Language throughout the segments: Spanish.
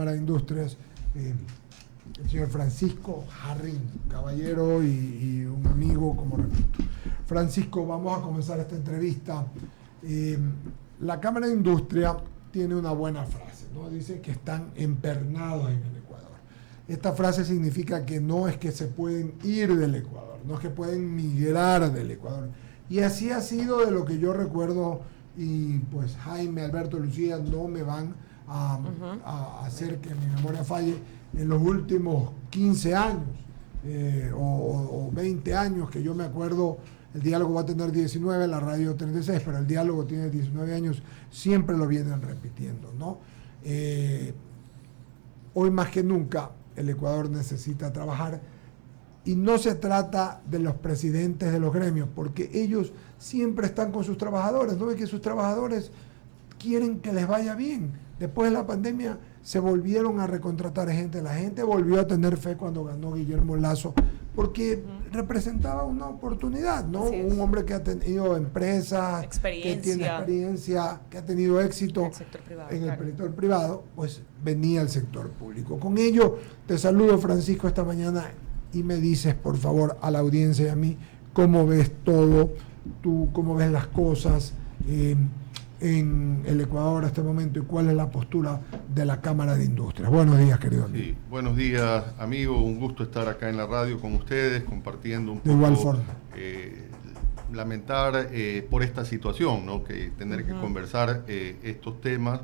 Cámara de Industrias, el señor Francisco Jarrín, caballero y un amigo, como repito. Francisco, vamos a comenzar esta entrevista. La Cámara de Industria tiene una buena frase, ¿no? Dice que están empernados en el Ecuador. Esta frase significa que no es que se pueden ir del Ecuador, no es que pueden migrar del Ecuador. Y así ha sido de lo que yo recuerdo, y pues Jaime, Alberto, Lucía no me van a hacer que mi memoria falle, en los últimos 15 años o 20 años que yo me acuerdo. El diálogo va a tener 19, la radio 36, pero el diálogo tiene 19 años, siempre lo vienen repitiendo, ¿no? Hoy más que nunca el Ecuador necesita trabajar, y no se trata de los presidentes de los gremios, porque ellos siempre están con sus trabajadores, ¿no? Y que sus trabajadores quieren que les vaya bien. Después de la pandemia se volvieron a recontratar gente, la gente volvió a tener fe cuando ganó Guillermo Lasso, porque representaba una oportunidad, ¿no? Un hombre que ha tenido empresas, que tiene experiencia, que ha tenido éxito en el sector privado, pues venía al sector público. Con ello, te saludo, Francisco, esta mañana, y me dices, por favor, a la audiencia y a mí, cómo ves todo, tú cómo ves las cosas en el Ecuador a este momento, y cuál es la postura de la Cámara de Industrias. Buenos días, querido amigo. Sí, buenos días, amigo. Un gusto estar acá en la radio con ustedes, compartiendo un poco. De igual forma. Lamentar por esta situación, ¿no? Que tener que conversar estos temas.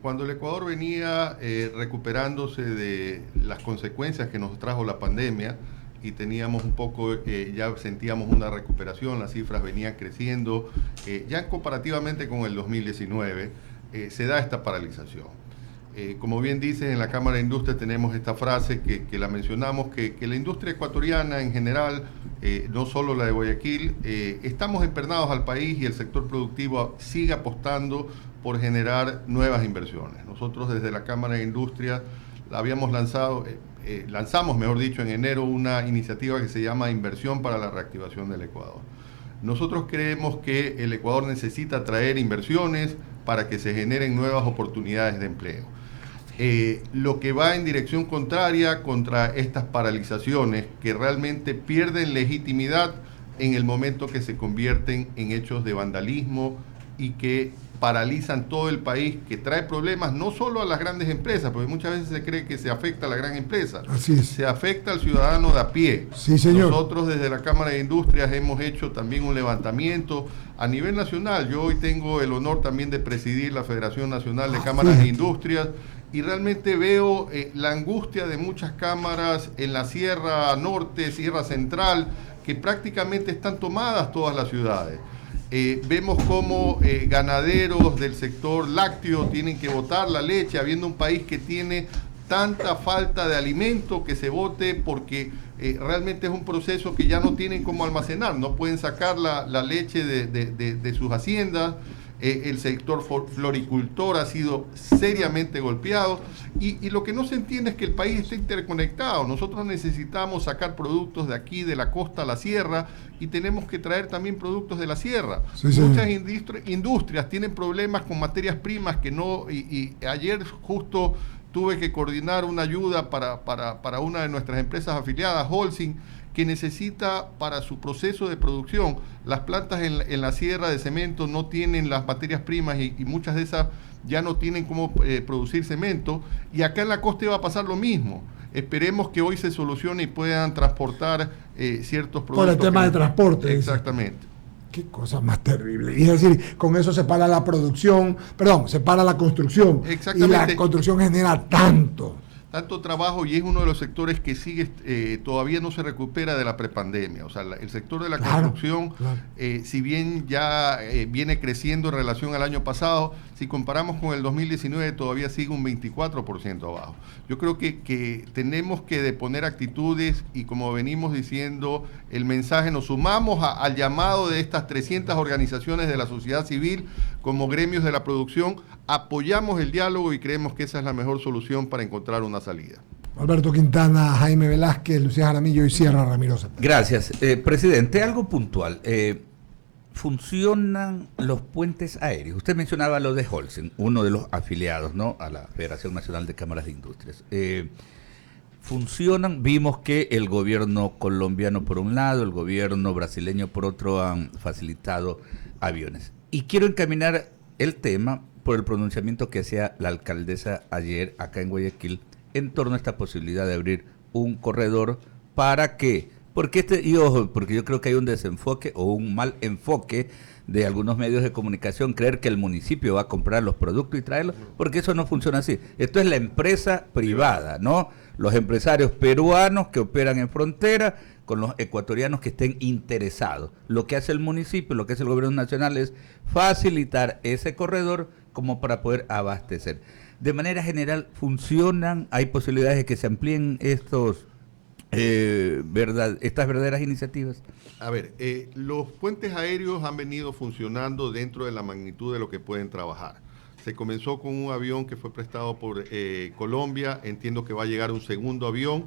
Cuando el Ecuador venía recuperándose de las consecuencias que nos trajo la pandemia, y teníamos un poco, ya sentíamos una recuperación, las cifras venían creciendo, ya comparativamente con el 2019, se da esta paralización. Como bien dices, en la Cámara de Industria tenemos esta frase que la mencionamos, que la industria ecuatoriana en general, no solo la de Guayaquil, estamos empernados al país, y el sector productivo sigue apostando por generar nuevas inversiones. Nosotros desde la Cámara de Industria habíamos lanzamos, mejor dicho, en enero una iniciativa que se llama Inversión para la Reactivación del Ecuador. Nosotros creemos que el Ecuador necesita traer inversiones para que se generen nuevas oportunidades de empleo. Lo que va en dirección contraria contra estas paralizaciones, que realmente pierden legitimidad en el momento que se convierten en hechos de vandalismo y que paralizan todo el país, que trae problemas no solo a las grandes empresas, porque muchas veces se cree que se afecta a la gran empresa. Así es. Se afecta al ciudadano de a pie. Sí, señor. Nosotros desde la Cámara de Industrias hemos hecho también un levantamiento a nivel nacional. Yo hoy tengo el honor también de presidir la Federación Nacional de Cámaras de Industrias, y realmente veo la angustia de muchas cámaras en la Sierra Norte, Sierra Central, que prácticamente están tomadas todas las ciudades. Vemos cómo ganaderos del sector lácteo tienen que botar la leche, habiendo un país que tiene tanta falta de alimento, que se bote porque realmente es un proceso que ya no tienen cómo almacenar, no pueden sacar la leche de sus haciendas. El sector floricultor ha sido seriamente golpeado, y lo que no se entiende es que el país está interconectado. Nosotros necesitamos sacar productos de aquí, de la costa a la sierra, y tenemos que traer también productos de la sierra. Sí, muchas industrias tienen problemas con materias primas que no, y ayer justo tuve que coordinar una ayuda para una de nuestras empresas afiliadas, Holcim, que necesita para su proceso de producción. Las plantas en la sierra de cemento no tienen las materias primas, y muchas de esas ya no tienen cómo producir cemento, y acá en la costa va a pasar lo mismo. Esperemos que hoy se solucione y puedan transportar ciertos productos. Por el tema de transporte. Exactamente. Qué cosa más terrible. Y es decir, con eso se para la producción, se para la construcción. Exactamente. Y la construcción genera tanto trabajo, y es uno de los sectores que sigue todavía no se recupera de la prepandemia. O sea, el sector de la construcción, si bien ya viene creciendo en relación al año pasado, si comparamos con el 2019 todavía sigue un 24% abajo. Yo creo que tenemos que poner actitudes, y como venimos diciendo, el mensaje, nos sumamos al llamado de estas 300 organizaciones de la sociedad civil como gremios de la producción, apoyamos el diálogo y creemos que esa es la mejor solución para encontrar una salida. Alberto Quintana, Jaime Velázquez, Lucía Jaramillo y Sierra Ramiro. Gracias. Presidente, algo puntual. funcionan los puentes aéreos? Usted mencionaba lo de Holcim, uno de los afiliados, ¿no?, a la Federación Nacional de Cámaras de Industrias. Funcionan, vimos que el gobierno colombiano por un lado, el gobierno brasileño por otro han facilitado aviones. Y quiero encaminar el tema por el pronunciamiento que hacía la alcaldesa ayer acá en Guayaquil en torno a esta posibilidad de abrir un corredor para que, porque porque yo creo que hay un desenfoque o un mal enfoque de algunos medios de comunicación, creer que el municipio va a comprar los productos y traerlos, porque eso no funciona así. Esto es la empresa privada, ¿no? Los empresarios peruanos que operan en frontera con los ecuatorianos que estén interesados. Lo que hace el municipio, lo que hace el gobierno nacional es facilitar ese corredor como para poder abastecer. De manera general, ¿funcionan? ¿Hay posibilidades de que se amplíen estas verdaderas iniciativas? A ver, los puentes aéreos han venido funcionando dentro de la magnitud de lo que pueden trabajar. Se comenzó con un avión que fue prestado por Colombia, entiendo que va a llegar un segundo avión.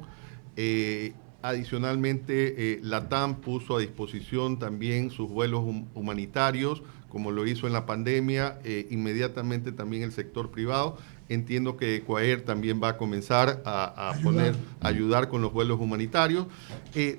Adicionalmente, LATAM puso a disposición también sus vuelos humanitarios, como lo hizo en la pandemia, inmediatamente también el sector privado. Entiendo que Ecuair también va a comenzar a ayudar con los vuelos humanitarios,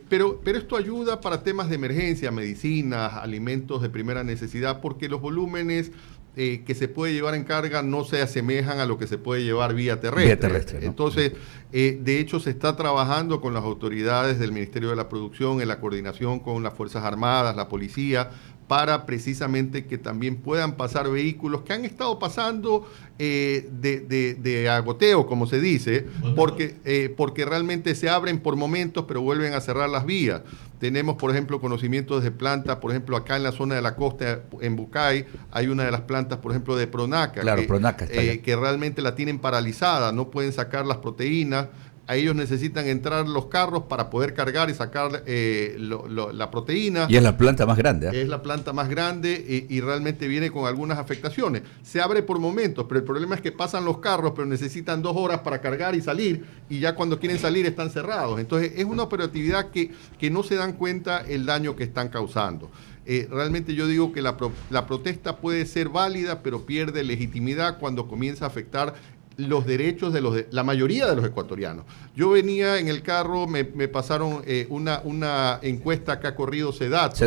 pero esto ayuda para temas de emergencia, medicinas, alimentos de primera necesidad, porque los volúmenes que se puede llevar en carga no se asemejan a lo que se puede llevar vía terrestre. ¿No? Entonces, de hecho, se está trabajando con las autoridades del Ministerio de la Producción en la coordinación con las Fuerzas Armadas, la policía, para precisamente que también puedan pasar vehículos que han estado pasando de agoteo, como se dice, porque realmente se abren por momentos, pero vuelven a cerrar las vías. Tenemos, por ejemplo, conocimientos de plantas, por ejemplo, acá en la zona de la costa, en Bucay, hay una de las plantas, por ejemplo, de Pronaca, claro, Pronaca que realmente la tienen paralizada, no pueden sacar las proteínas. A ellos necesitan entrar los carros para poder cargar y sacar la proteína. Y es la planta más grande. Es la planta más grande y realmente viene con algunas afectaciones. Se abre por momentos, pero el problema es que pasan los carros, pero necesitan 2 horas para cargar y salir, y ya cuando quieren salir están cerrados. Entonces es una operatividad que no se dan cuenta el daño que están causando. Realmente yo digo que la protesta puede ser válida, pero pierde legitimidad cuando comienza a afectar los derechos de la mayoría de los ecuatorianos. Yo venía en el carro, me pasaron una encuesta que ha corrido Sedatos,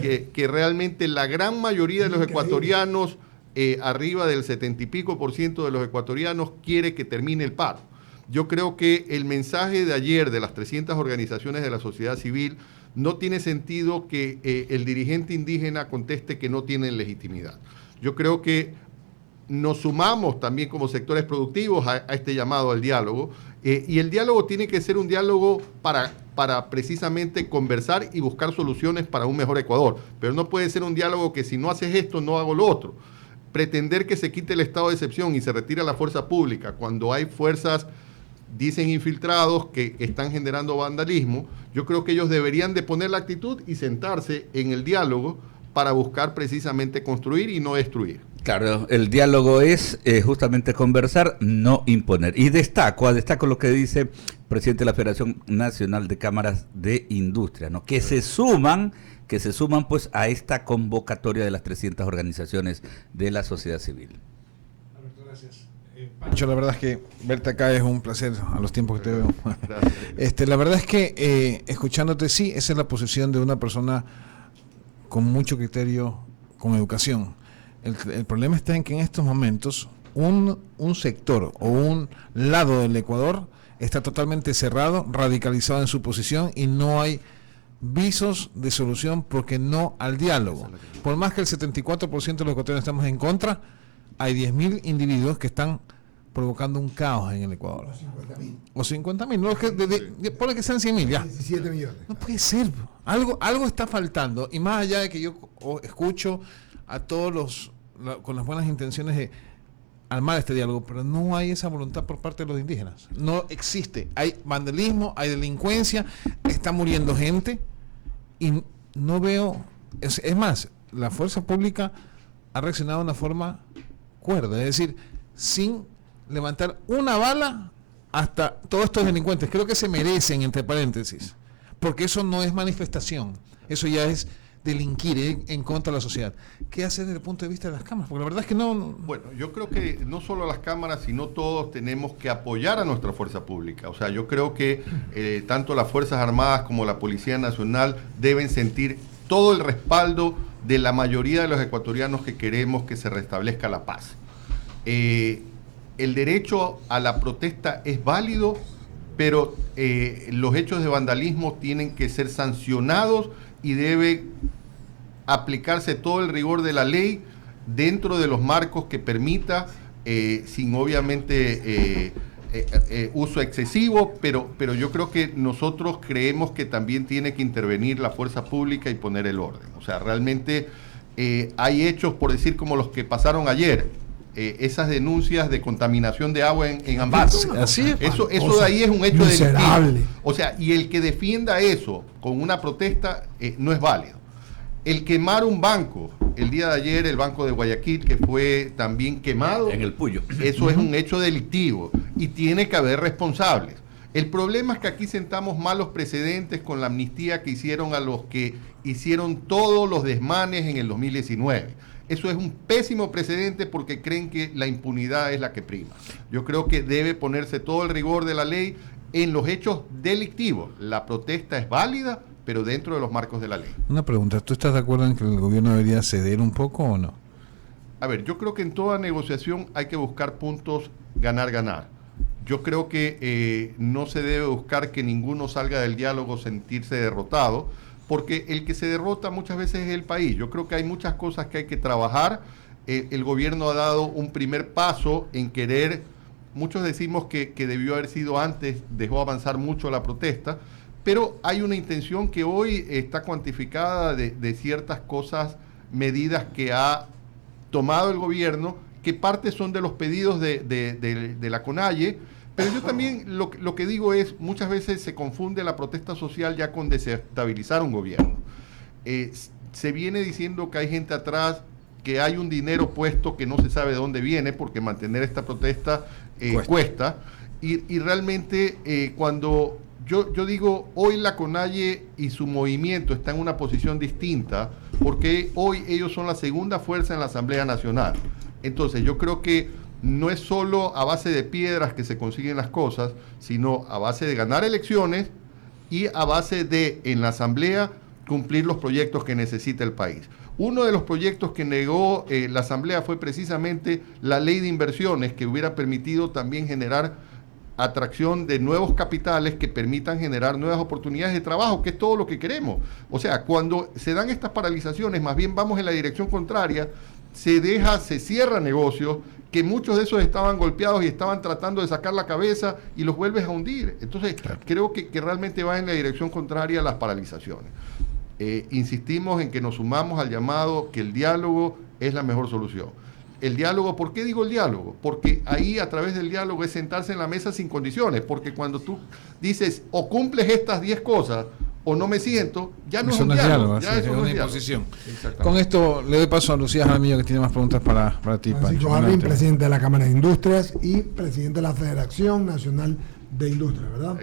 que realmente la gran mayoría de los ecuatorianos, arriba del 70 y pico % de los ecuatorianos, quiere que termine el paro. Yo creo que el mensaje de ayer de las 300 organizaciones de la sociedad civil no tiene sentido que el dirigente indígena conteste que no tienen legitimidad. Yo creo que nos sumamos también como sectores productivos a este llamado al diálogo, y el diálogo tiene que ser un diálogo para precisamente conversar y buscar soluciones para un mejor Ecuador, pero no puede ser un diálogo que si no haces esto no hago lo otro. Pretender que se quite el estado de excepción y se retire la fuerza pública cuando hay fuerzas, dicen infiltrados, que están generando vandalismo, yo creo que ellos deberían de poner la actitud y sentarse en el diálogo para buscar precisamente construir y no destruir. Claro, el diálogo es justamente conversar, no imponer. Y destaco lo que dice el presidente de la Federación Nacional de Cámaras de Industria, ¿no? Que se suman pues a esta convocatoria de las 300 organizaciones de la sociedad civil. Gracias. Pancho, la verdad es que verte acá es un placer a los tiempos que te veo. La verdad es que escuchándote, sí, esa es la posición de una persona con mucho criterio, con educación. El problema está en que en estos momentos un sector o un lado del Ecuador está totalmente cerrado, radicalizado en su posición, y no hay visos de solución porque no al diálogo. Por más que el 74% de los ecuatorianos estamos en contra, hay 10.000 individuos que están provocando un caos en el Ecuador. O 50.000. No, ponle que sean 100.000 ya. 17 millones. No puede ser. Algo está faltando. Y más allá de que yo escucho a todos con las buenas intenciones de armar este diálogo, pero no hay esa voluntad por parte de los indígenas. No existe. Hay vandalismo, hay delincuencia, está muriendo gente y no veo... Es más, la fuerza pública ha reaccionado de una forma cuerda, es decir, sin levantar una bala hasta todos estos delincuentes. Creo que se merecen, entre paréntesis, porque eso no es manifestación, eso ya es delinquir en contra de la sociedad. ¿Qué hacer desde el punto de vista de las cámaras? Porque la verdad es que no... Bueno, yo creo que no solo las cámaras, sino todos tenemos que apoyar a nuestra fuerza pública. O sea, yo creo que tanto las Fuerzas Armadas como la Policía Nacional deben sentir todo el respaldo de la mayoría de los ecuatorianos que queremos que se restablezca la paz. El derecho a la protesta es válido, pero los hechos de vandalismo tienen que ser sancionados y debe aplicarse todo el rigor de la ley dentro de los marcos que permita, sin obviamente uso excesivo, pero yo creo que nosotros creemos que también tiene que intervenir la fuerza pública y poner el orden. O sea, realmente hay hechos, por decir, como los que pasaron ayer, esas denuncias de contaminación de agua en Ambato. Así es. Eso de ahí es un hecho miserable. delictivo. O sea, y el que defienda eso con una protesta no es válido. El quemar un banco, el día de ayer el banco de Guayaquil, que fue también quemado. En el Puyo. Eso es un hecho delictivo y tiene que haber responsables. El problema es que aquí sentamos malos precedentes con la amnistía que hicieron a los que hicieron todos los desmanes en el 2019. Eso es un pésimo precedente porque creen que la impunidad es la que prima. Yo creo que debe ponerse todo el rigor de la ley en los hechos delictivos. La protesta es válida, pero dentro de los marcos de la ley. Una pregunta, ¿tú estás de acuerdo en que el gobierno debería ceder un poco o no? A ver, yo creo que en toda negociación hay que buscar puntos ganar-ganar. Yo creo que no se debe buscar que ninguno salga del diálogo sentirse derrotado, porque el que se derrota muchas veces es el país. Yo creo que hay muchas cosas que hay que trabajar. El gobierno ha dado un primer paso en querer, muchos decimos que debió haber sido antes, dejó avanzar mucho la protesta, pero hay una intención que hoy está cuantificada de ciertas cosas, medidas que ha tomado el gobierno, que parte son de los pedidos de la CONAIE, pero yo también lo que digo es, muchas veces se confunde la protesta social ya con desestabilizar un gobierno. Se viene diciendo que hay gente atrás, que hay un dinero puesto que no se sabe de dónde viene, porque mantener esta protesta cuesta. Y realmente cuando yo digo, hoy la CONAIE y su movimiento está en una posición distinta, porque hoy ellos son la segunda fuerza en la Asamblea Nacional. Entonces yo creo que no es solo a base de piedras que se consiguen las cosas, sino a base de ganar elecciones y a base de, en la Asamblea, cumplir los proyectos que necesita el país. Uno de los proyectos que negó la Asamblea fue precisamente la ley de inversiones, que hubiera permitido también generar atracción de nuevos capitales que permitan generar nuevas oportunidades de trabajo, que es todo lo que queremos. O sea, cuando se dan estas paralizaciones, más bien vamos en la dirección contraria, se cierran negocios, que muchos de esos estaban golpeados y estaban tratando de sacar la cabeza y los vuelves a hundir. Entonces, creo que realmente va en la dirección contraria a las paralizaciones. Insistimos en que nos sumamos al llamado que el diálogo es la mejor solución. El diálogo, ¿por qué digo el diálogo? Porque ahí a través del diálogo es sentarse en la mesa sin condiciones, porque cuando tú dices o cumples estas 10 cosas o no me siento, ya no es un diálogo, ya es una imposición. Con esto le doy paso a Lucía Jaramillo, que tiene más preguntas para ti, Francisco Pancho. Marvin, presidente de la Cámara de Industrias y presidente de la Federación Nacional de Industrias, ¿verdad?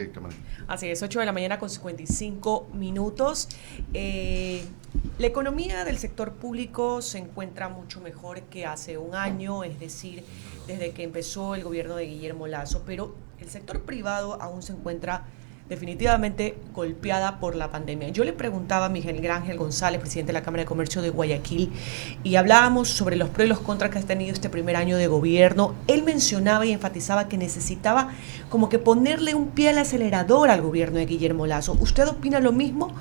Así es, 8 de la mañana con 55 minutos. La economía del sector público se encuentra mucho mejor que hace un año, es decir, desde que empezó el gobierno de Guillermo Lasso, pero el sector privado aún se encuentra definitivamente golpeada por la pandemia. Yo le preguntaba a Miguel Ángel González, presidente de la Cámara de Comercio de Guayaquil, y hablábamos sobre los pros y los contras que ha tenido este primer año de gobierno. Él mencionaba y enfatizaba que necesitaba como que ponerle un pie al acelerador al gobierno de Guillermo Lasso. ¿Usted opina lo mismo?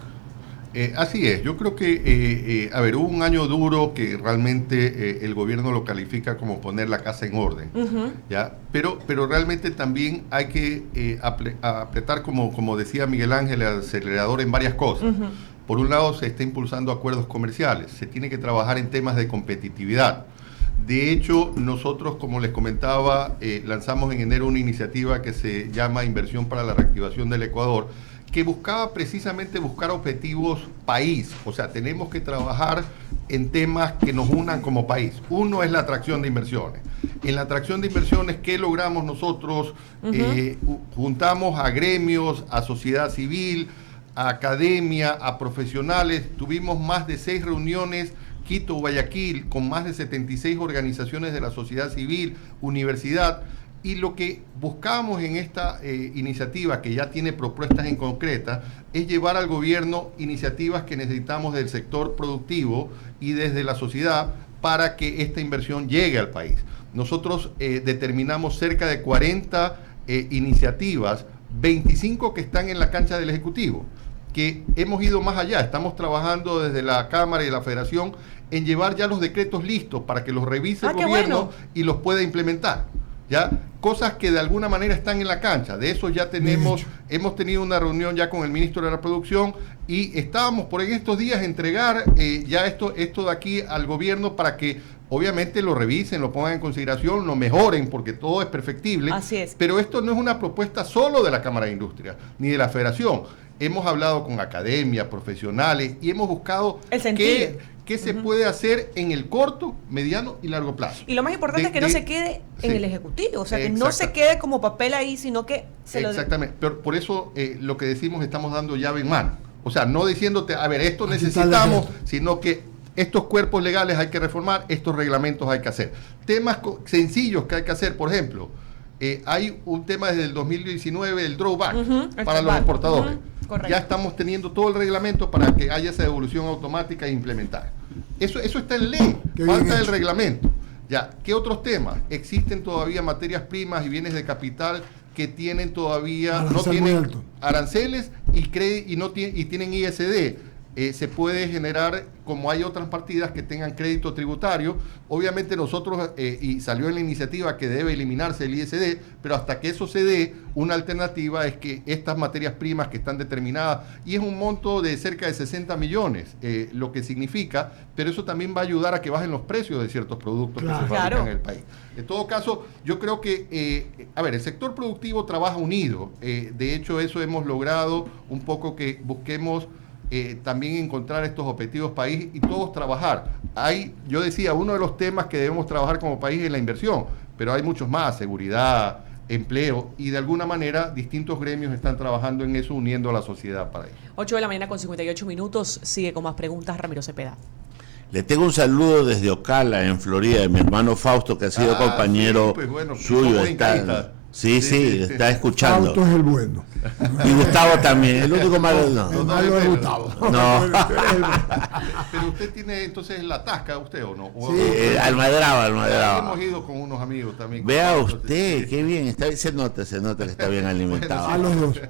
Así es, yo creo que, hubo un año duro que realmente el gobierno lo califica como poner la casa en orden, ¿ya? Pero realmente también hay que apretar, como decía Miguel Ángel, el acelerador en varias cosas. Por un lado, se está impulsando acuerdos comerciales, se tiene que trabajar en temas de competitividad. De hecho, nosotros, como les comentaba, lanzamos en enero una iniciativa que se llama Inversión para la Reactivación del Ecuador, que buscaba precisamente buscar objetivos país. O sea, tenemos que trabajar en temas que nos unan como país. Uno es la atracción de inversiones. En la atracción de inversiones, ¿qué logramos nosotros? Juntamos a gremios, a sociedad civil, a academia, a profesionales. Tuvimos más de 6 reuniones, Quito, Guayaquil, con más de 76 organizaciones de la sociedad civil, universidad. Y lo que buscamos en esta iniciativa, que ya tiene propuestas en concreta, es llevar al gobierno iniciativas que necesitamos del sector productivo y desde la sociedad para que esta inversión llegue al país. Nosotros determinamos cerca de 40 iniciativas, 25 que están en la cancha del Ejecutivo, que hemos ido más allá. Estamos trabajando desde la Cámara y la Federación en llevar ya los decretos listos para que los revise el gobierno y los pueda implementar. ¿Ya? Cosas que de alguna manera están en la cancha. De eso ya hemos tenido una reunión ya con el ministro de la Producción y estábamos por en estos días entregar ya esto de aquí al gobierno para que obviamente lo revisen, lo pongan en consideración, lo mejoren, porque todo es perfectible. Así es. Pero esto no es una propuesta solo de la Cámara de Industria, ni de la Federación. Hemos hablado con academia, profesionales y hemos buscado qué se puede hacer en el corto, mediano y largo plazo. Y lo más importante es que no se quede en el Ejecutivo, o sea, que no se quede como papel ahí, sino que se lo... Exactamente, pero por eso lo que decimos, estamos dando llave en mano. O sea, no diciéndote, a ver, esto necesitamos, sino que estos cuerpos legales hay que reformar, estos reglamentos hay que hacer. Temas sencillos que hay que hacer, por ejemplo, hay un tema desde el 2019, el drawback para los exportadores. Ya estamos teniendo todo el reglamento para que haya esa devolución automática e implementar. Eso está en ley, falta el reglamento. Ya, ¿qué otros temas? Existen todavía materias primas y bienes de capital que tienen todavía no tienen aranceles y tienen ISD. Se puede generar, como hay otras partidas que tengan crédito tributario. Obviamente nosotros, y salió en la iniciativa que debe eliminarse el ISD, pero hasta que eso se dé, una alternativa es que estas materias primas que están determinadas, y es un monto de cerca de 60 millones, lo que significa, pero eso también va a ayudar a que bajen los precios de ciertos productos que se fabrican en el país. En todo caso, yo creo que, el sector productivo trabaja unido. De hecho, eso hemos logrado un poco que busquemos también encontrar estos objetivos país y todos trabajar. Yo decía, uno de los temas que debemos trabajar como país es la inversión, pero hay muchos más, seguridad, empleo, y de alguna manera distintos gremios están trabajando en eso, uniendo a la sociedad para ello. 8:58 a.m. Sigue con más preguntas Ramiro Cepeda. Le tengo un saludo desde Ocala, en Florida, de mi hermano Fausto, que ha sido compañero suyo. Sí, está escuchando. Fausto es el bueno. Y Gustavo también, el único malo no. El malo es Gustavo. No. Pero usted tiene entonces la tasca, ¿usted o no? Almadraba. Hemos ido con unos amigos también. Vea usted, qué bien, se nota que está bien alimentado. A los dos.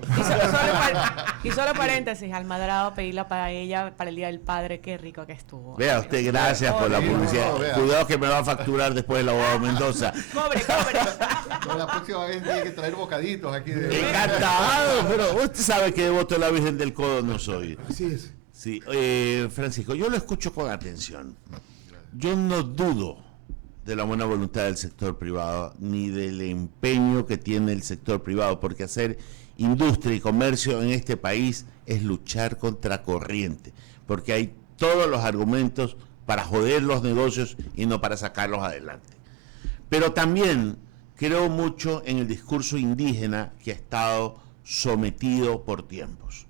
Y solo paréntesis, Almadraba, pedirla para ella, para el Día del Padre, qué rico que estuvo. Vea usted, gracias por la publicidad. Cuidado que me va a facturar después el abogado Mendoza. Cobre. La próxima vez tiene que traer bocaditos aquí. Encantado, pero usted sabe que devoto de la Virgen del Codo no soy. Así es. Sí, Francisco, yo lo escucho con atención. Yo no dudo de la buena voluntad del sector privado, ni del empeño que tiene el sector privado, porque hacer industria y comercio en este país es luchar contra corriente, porque hay todos los argumentos para joder los negocios y no para sacarlos adelante. Pero también creo mucho en el discurso indígena que ha estado sometido por tiempos.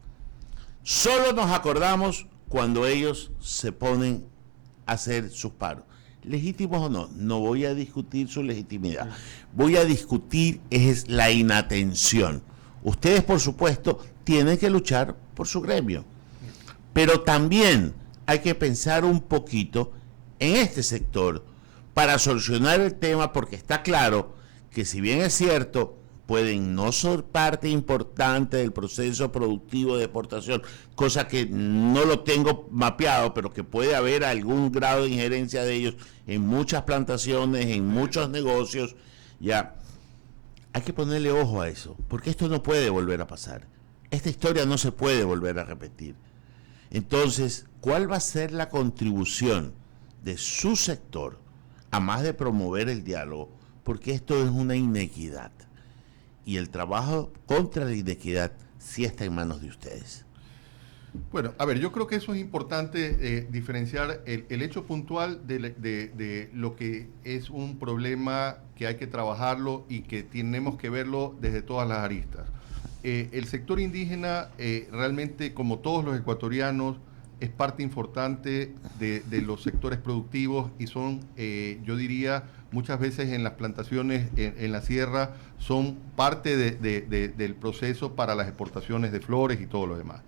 Solo nos acordamos cuando ellos se ponen a hacer sus paros. Legítimos o no, no voy a discutir su legitimidad. Voy a discutir es la inatención. Ustedes, por supuesto, tienen que luchar por su gremio. Pero también hay que pensar un poquito en este sector para solucionar el tema, porque está claro que si bien es cierto, pueden no ser parte importante del proceso productivo de exportación, cosa que no lo tengo mapeado, pero que puede haber algún grado de injerencia de ellos en muchas plantaciones, en muchos negocios, ya. Hay que ponerle ojo a eso, porque esto no puede volver a pasar. Esta historia no se puede volver a repetir. Entonces, ¿cuál va a ser la contribución de su sector, a más de promover el diálogo? Porque esto es una inequidad. Y el trabajo contra la inequidad sí está en manos de ustedes. Bueno, a ver, yo creo que eso es importante diferenciar el hecho puntual de lo que es un problema que hay que trabajarlo y que tenemos que verlo desde todas las aristas. el sector indígena realmente, como todos los ecuatorianos, es parte importante de los sectores productivos y son, yo diría, muchas veces en las plantaciones en la sierra, son parte del proceso para las exportaciones de flores y todo lo demás.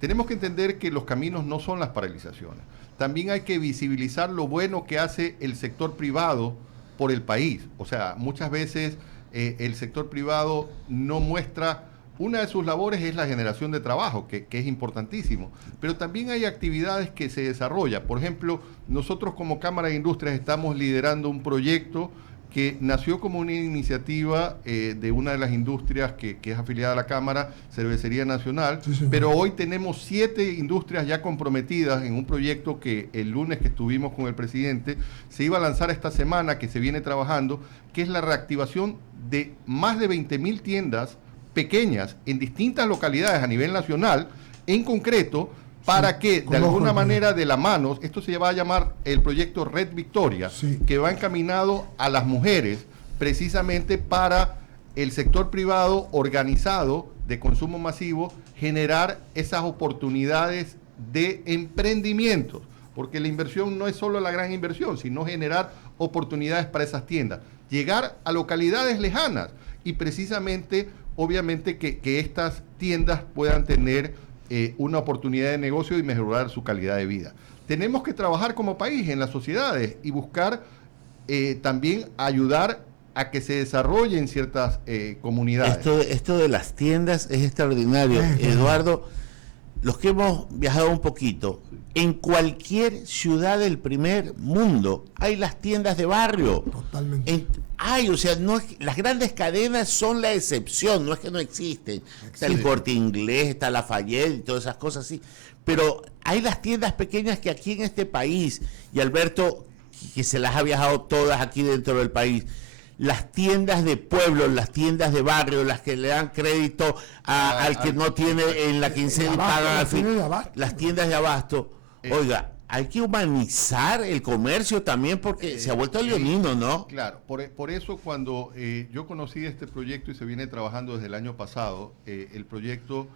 Tenemos que entender que los caminos no son las paralizaciones. También hay que visibilizar lo bueno que hace el sector privado por el país. O sea, muchas veces el sector privado no muestra. Una de sus labores es la generación de trabajo, que es importantísimo, pero también hay actividades que se desarrollan. Por ejemplo, nosotros como Cámara de Industrias estamos liderando un proyecto que nació como una iniciativa de una de las industrias que es afiliada a la Cámara, Cervecería Nacional, sí. Pero hoy tenemos 7 industrias ya comprometidas en un proyecto que el lunes que estuvimos con el presidente se iba a lanzar esta semana, que se viene trabajando, que es la reactivación de más de 20.000 tiendas pequeñas en distintas localidades a nivel nacional, en concreto, para que de alguna manera de la mano, esto se va a llamar el proyecto Red Victoria, sí, que va encaminado a las mujeres precisamente para el sector privado organizado de consumo masivo, generar esas oportunidades de emprendimientos, porque la inversión no es solo la gran inversión, sino generar oportunidades para esas tiendas, llegar a localidades lejanas y precisamente obviamente que estas tiendas puedan tener una oportunidad de negocio y mejorar su calidad de vida. Tenemos que trabajar como país en las sociedades y buscar también ayudar a que se desarrollen ciertas comunidades. Esto de las tiendas es extraordinario. Eduardo, los que hemos viajado un poquito, en cualquier ciudad del primer mundo hay las tiendas de barrio. Totalmente. O sea, no es, las grandes cadenas son la excepción, no es que no existen. Está el Corte Inglés, está Lafayette y todas esas cosas así. Pero hay las tiendas pequeñas que aquí en este país, y Alberto, que se las ha viajado todas aquí dentro del país, las tiendas de pueblo, las tiendas de barrio, las que le dan crédito al que no tiene en la quincena y pagan al fin, las tiendas de abasto. Oiga, hay que humanizar el comercio también porque se ha vuelto leonino, ¿no? Claro, por eso cuando yo conocí este proyecto y se viene trabajando desde el año pasado, el proyecto,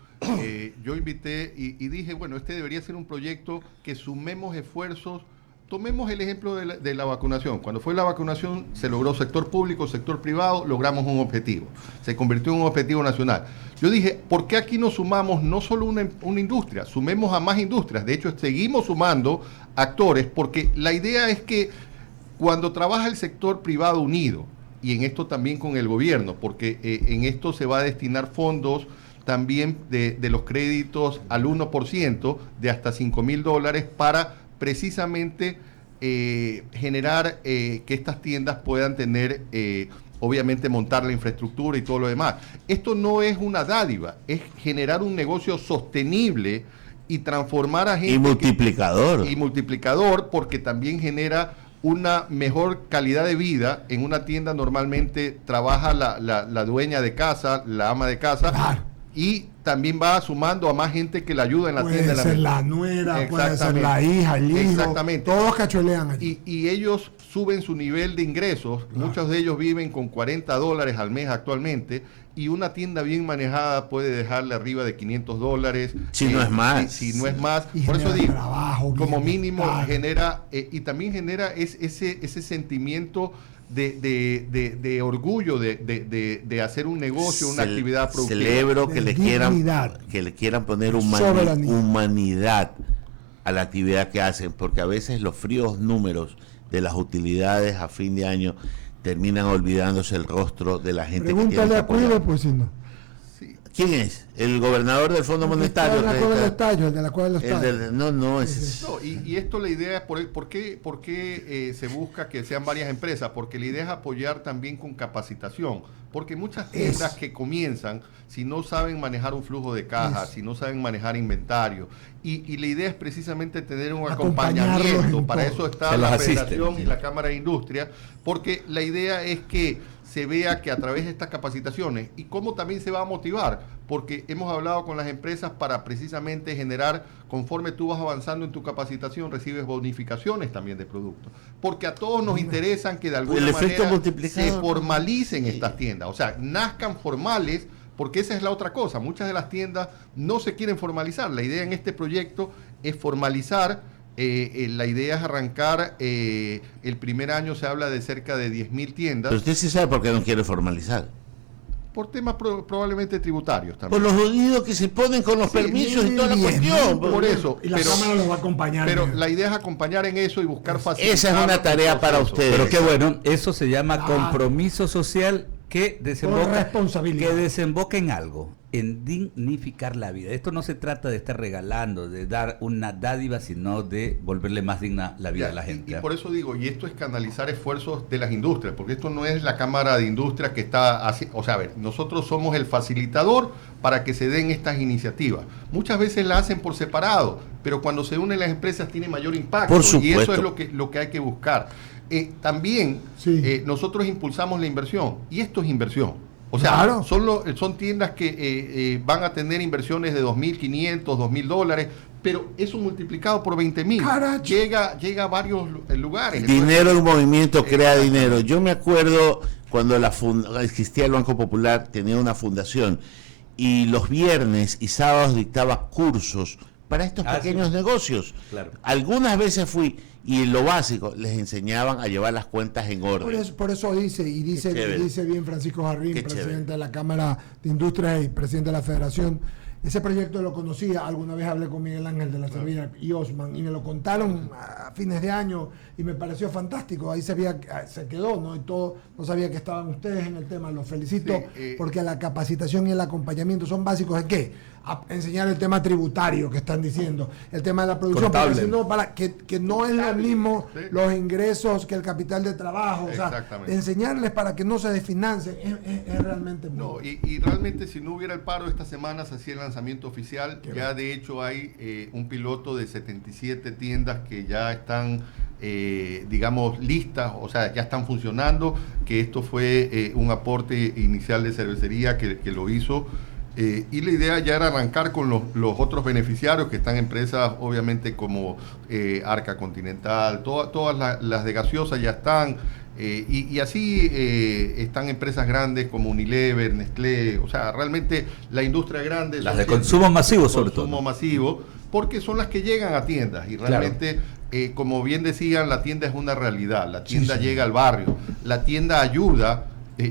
yo invité y dije, bueno, este debería ser un proyecto que sumemos esfuerzos. Tomemos el ejemplo de la vacunación. Cuando fue la vacunación se logró sector público, sector privado, logramos un objetivo. Se convirtió en un objetivo nacional. Yo dije, ¿por qué aquí no sumamos no solo una industria? Sumemos a más industrias. De hecho, seguimos sumando actores porque la idea es que cuando trabaja el sector privado unido, y en esto también con el gobierno, porque en esto se va a destinar fondos también de los créditos al 1% de hasta $5,000 para precisamente generar que estas tiendas puedan tener, obviamente montar la infraestructura y todo lo demás. Esto no es una dádiva, es generar un negocio sostenible y transformar a gente. Y multiplicador. Y multiplicador porque también genera una mejor calidad de vida. En una tienda normalmente trabaja la dueña de casa, la ama de casa. Claro. Y también va sumando a más gente que le ayuda en la tienda. Puede ser la nuera, puede ser la hija, el hijo. Exactamente. Todos cacholean allí. Y ellos suben su nivel de ingresos. Claro. Muchos de ellos viven con $40 al mes actualmente. Y una tienda bien manejada puede dejarle arriba de $500. Si no es más. Si no es más. Y por eso digo, trabajo, como mínimo genera, y también genera ese sentimiento de orgullo de hacer un negocio, una actividad productiva. Celebro que le quieran poner humanidad a la actividad que hacen, porque a veces los fríos números de las utilidades a fin de año terminan olvidándose el rostro de la gente. Pregúntale a Cuido, pues si no. ¿Quién es? ¿El gobernador del Fondo Monetario? El de la Cueva de los Tallos. No, y esto la idea es, ¿por qué se busca que sean varias empresas? Porque la idea es apoyar también con capacitación. Porque muchas tiendas que comienzan, si no saben manejar un flujo de caja, si no saben manejar inventario, y la idea es precisamente tener un acompañamiento. Para eso está la Federación y la Cámara de Industria, porque la idea es que se vea que a través de estas capacitaciones, y cómo también se va a motivar, porque hemos hablado con las empresas para precisamente generar, conforme tú vas avanzando en tu capacitación, recibes bonificaciones también de productos, porque a todos nos interesan que de alguna manera se formalicen estas tiendas, o sea, nazcan formales porque esa es la otra cosa. Muchas de las tiendas no se quieren formalizar. La idea en este proyecto es formalizar. La idea es arrancar, el primer año se habla de cerca de 10.000 tiendas. Pero usted sí sabe por qué no quiere formalizar. Por temas probablemente tributarios Por también. los jodidos que se ponen con los permisos y toda la cuestión. Por eso. Y la Cámara los va a acompañar. Pero la idea es acompañar en eso y buscar facilitar. Esa es una tarea para ustedes. Pero qué bueno, eso se llama compromiso social que desemboca en algo, en dignificar la vida. Esto no se trata de estar regalando, de dar una dádiva, sino de volverle más digna la vida a la gente. Y por eso digo, y esto es canalizar esfuerzos de las industrias, porque esto no es la Cámara de Industria que está así, o sea, a ver, nosotros somos el facilitador para que se den estas iniciativas. Muchas veces la hacen por separado, pero cuando se unen las empresas tiene mayor impacto. Por supuesto. Y eso es lo que hay que buscar. También nosotros impulsamos la inversión, y esto es inversión. O sea, claro, son tiendas que van a tener inversiones de $2.500, $2.000, pero eso multiplicado por 20.000 llega a varios lugares. Dinero en movimiento crea dinero. Yo me acuerdo cuando existía el Banco Popular, tenía una fundación, y los viernes y sábados dictaba cursos para estos pequeños negocios. Claro. Algunas veces fui, y en lo básico les enseñaban a llevar las cuentas en orden. Por eso dice bien Francisco Jarrín, presidente de la Cámara de Industria y presidente de la Federación. Ese proyecto lo conocía, alguna vez hablé con Miguel Ángel de la Servilla y Osman, y me lo contaron a fines de año y me pareció fantástico. Ahí se quedó, ¿no? Y todo, no sabía que estaban ustedes en el tema, los felicito, porque la capacitación y el acompañamiento son básicos. ¿De qué? A enseñar el tema tributario que están diciendo, el tema de la producción, para que no es lo mismo los ingresos que el capital de trabajo, o sea, enseñarles para que no se desfinancien, es realmente muy bueno. Y realmente si no hubiera el paro esta semana se hacía el lanzamiento oficial. Ya de hecho hay un piloto de 77 tiendas que ya están digamos listas, o sea, ya están funcionando, que esto fue un aporte inicial de cervecería que lo hizo. Y la idea ya era arrancar con los otros beneficiarios, que están empresas obviamente como Arca Continental, todas las de gaseosa ya están, y así están empresas grandes como Unilever, Nestlé, o sea, realmente la industria grande. Las de consumo masivo sobre todo. Consumo masivo, porque son las que llegan a tiendas y realmente... como bien decían, la tienda es una realidad, la tienda llega al barrio, la tienda ayuda.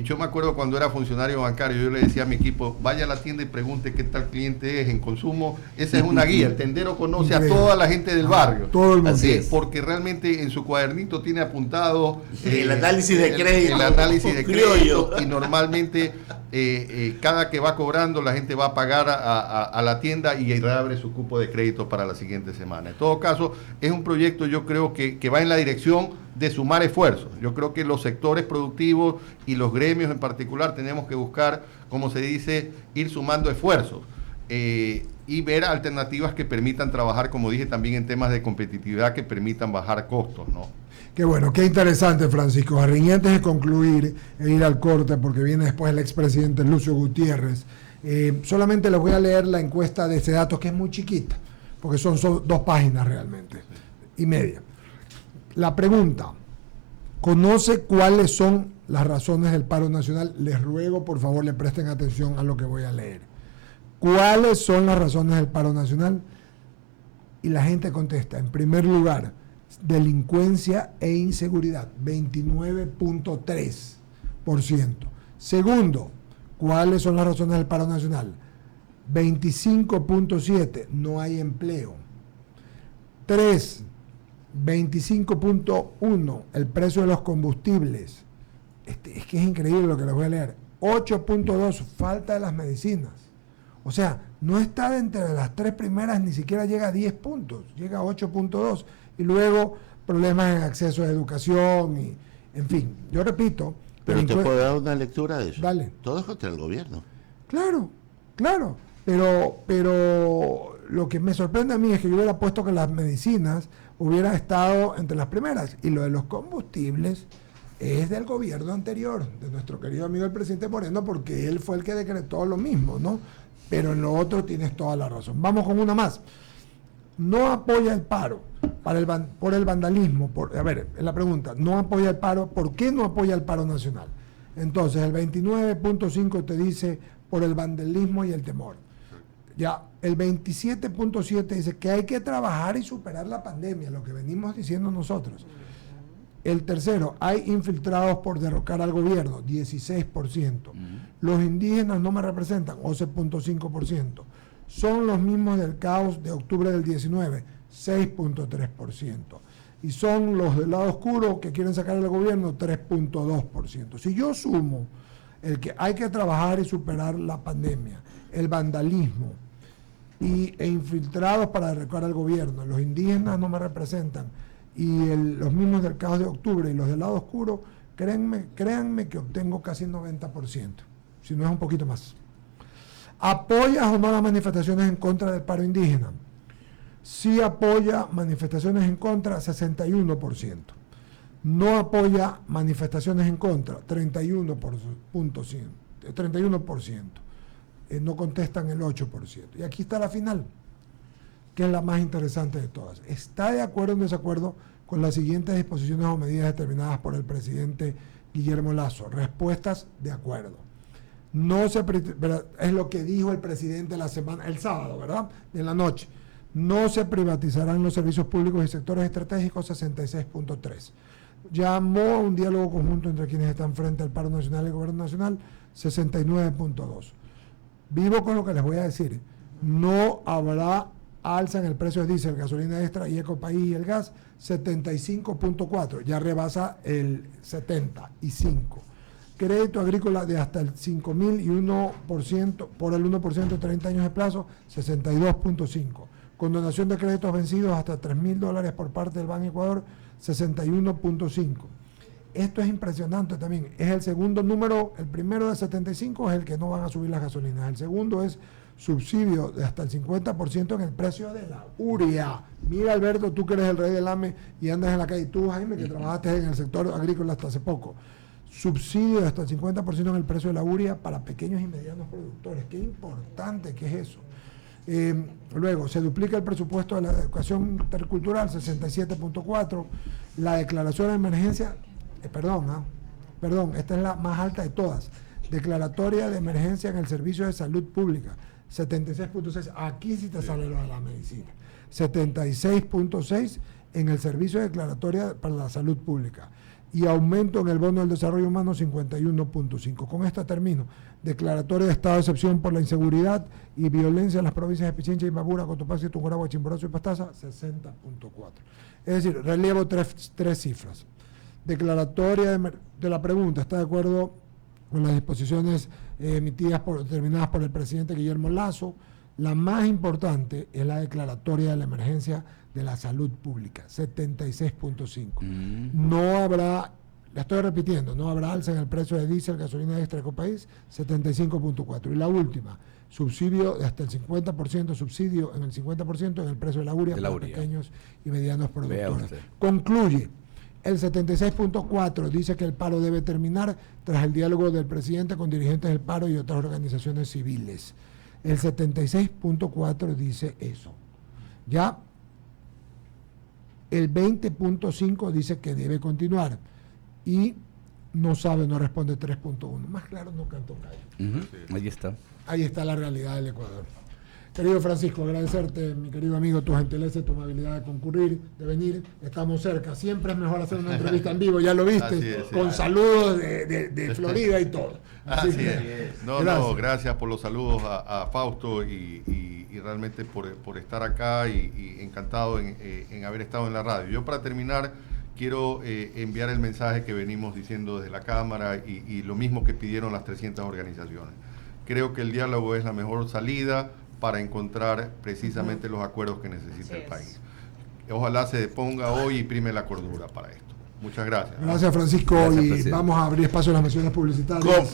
Yo me acuerdo cuando era funcionario bancario, yo le decía a mi equipo, vaya a la tienda y pregunte qué tal cliente es en consumo. Esa es una guía, el tendero conoce a toda la gente del barrio. Todo el mundo. Así es, porque realmente en su cuadernito tiene apuntado el análisis de crédito. El análisis de crédito, y normalmente cada que va cobrando la gente va a pagar a la tienda y reabre su cupo de crédito para la siguiente semana. En todo caso, es un proyecto, yo creo que va en la dirección de sumar esfuerzos. Yo creo que los sectores productivos y los gremios en particular tenemos que buscar, como se dice, ir sumando esfuerzos y ver alternativas que permitan trabajar, como dije, también en temas de competitividad que permitan bajar costos, ¿no? Qué bueno, qué interesante, Francisco Jarrín. Y antes de concluir e ir al corte, porque viene después el expresidente Lucio Gutiérrez, solamente les voy a leer la encuesta de Sedatos, que es muy chiquita, porque son 2 páginas realmente, y media. La pregunta, ¿conoce cuáles son las razones del paro nacional? Les ruego, por favor, le presten atención a lo que voy a leer. ¿Cuáles son las razones del paro nacional? Y la gente contesta, en primer lugar, delincuencia e inseguridad, 29.3%. Segundo, ¿cuáles son las razones del paro nacional? 25.7%, no hay empleo. 3, 25.1%, el precio de los combustibles. Es que es increíble lo que les voy a leer. 8.2%, falta de las medicinas. O sea, no está entre las 3 primeras, ni siquiera llega a 10 puntos, llega a 8.2%. Y luego problemas en acceso a educación, y, en fin, yo repito. Pero te puedo dar una lectura de eso. Dale. Todo es contra el gobierno. Claro, pero lo que me sorprende a mí es que yo hubiera puesto que las medicinas hubiera estado entre las primeras, y lo de los combustibles es del gobierno anterior, de nuestro querido amigo el presidente Moreno, porque él fue el que decretó lo mismo, ¿no? Pero en lo otro tienes toda la razón. Vamos con una más. No apoya el paro por el vandalismo. A ver, en la pregunta, no apoya el paro, ¿por qué no apoya el paro nacional? Entonces, el 29.5% te dice por el vandalismo y el temor. Ya, el 27.7 dice que hay que trabajar y superar la pandemia, lo que venimos diciendo nosotros. El tercero, hay infiltrados por derrocar al gobierno, 16%. Los indígenas no me representan, 11.5%. Son los mismos del caos de octubre del 19, 6.3%. Y son los del lado oscuro que quieren sacar al gobierno, 3.2%. Si yo sumo el que hay que trabajar y superar la pandemia, el vandalismo e infiltrados para derrocar al gobierno, los indígenas no me representan, y los mismos del caos de octubre y los del lado oscuro, créanme que obtengo casi el 90%, si no es un poquito más. ¿Apoyas o no las manifestaciones en contra del paro indígena? Sí apoya manifestaciones en contra, 61%. No apoya manifestaciones en contra, 31%. No contestan el 8%. Y aquí está la final, que es la más interesante de todas. ¿Está de acuerdo o en desacuerdo con las siguientes disposiciones o medidas determinadas por el presidente Guillermo Lasso? Respuestas: de acuerdo. No se, es lo que dijo el presidente el sábado, ¿verdad? En la noche. No se privatizarán los servicios públicos y sectores estratégicos, 66.3. Llamó a un diálogo conjunto entre quienes están frente al paro nacional y el gobierno nacional, 69.2. Vivo con lo que les voy a decir. No habrá alza en el precio de diésel, gasolina extra y Ecopaís y el gas, 75.4. Ya rebasa el 75. Crédito agrícola de hasta el 5.000 y 1% por el 1% 30 años de plazo, 62.5. Condonación de créditos vencidos hasta $3.000 por parte del Banco Ecuador, 61.5. Esto es impresionante también. Es el segundo número, el primero de 75 es el que no van a subir las gasolinas. El segundo es subsidio de hasta el 50% en el precio de la urea. Mira, Alberto, tú que eres el rey del AME y andas en la calle, tú, Jaime, que trabajaste en el sector agrícola hasta hace poco. Subsidio de hasta el 50% en el precio de la urea para pequeños y medianos productores. Qué importante que es eso. Luego, se duplica el presupuesto de la educación intercultural, 67.4. La declaración de emergencia, perdón, esta es la más alta de todas. Declaratoria de emergencia en el servicio de salud pública, 76.6. Aquí sí te sale lo de la medicina. 76.6 en el servicio de declaratoria para la salud pública. Y aumento en el bono del desarrollo humano, 51.5. Con esta termino. Declaratoria de estado de excepción por la inseguridad y violencia en las provincias de Pichincha, Imbabura, Cotopaxi, Tungurahua, Chimborazo y Pastaza, 60.4. Es decir, relevo tres cifras. Declaratoria de la pregunta, ¿está de acuerdo con las disposiciones determinadas por el presidente Guillermo Lasso? La más importante es la declaratoria de la emergencia de la salud pública, 76.5. No habrá, la estoy repitiendo, no habrá alza en el precio de diésel, gasolina extra Ecopaís, 75.4. Y la última, subsidio de hasta el 50%, subsidio en el 50% en el precio de la urea para pequeños y medianos productores. Concluye, el 76.4 dice que el paro debe terminar tras el diálogo del presidente con dirigentes del paro y otras organizaciones civiles. El 76.4 dice eso. Ya el 20.5 dice que debe continuar y no responde 3.1. Más claro no canto gallo. Ahí está. Ahí está la realidad del Ecuador. Querido Francisco, agradecerte, mi querido amigo, tu gentileza, tu amabilidad de concurrir, de venir. Estamos cerca. Siempre es mejor hacer una entrevista en vivo, ya lo viste, con saludos de Florida y todo. Así es. No, gracias por los saludos a Fausto y realmente por estar acá y encantado en haber estado en la radio. Yo, para terminar, quiero enviar el mensaje que venimos diciendo desde la Cámara y lo mismo que pidieron las 300 organizaciones. Creo que el diálogo es la mejor salida para encontrar precisamente los acuerdos que necesita el país. Ojalá se ponga hoy y prime la cordura para esto. Muchas gracias. Gracias, Francisco. Gracias, y vamos a abrir espacio a las menciones publicitarias.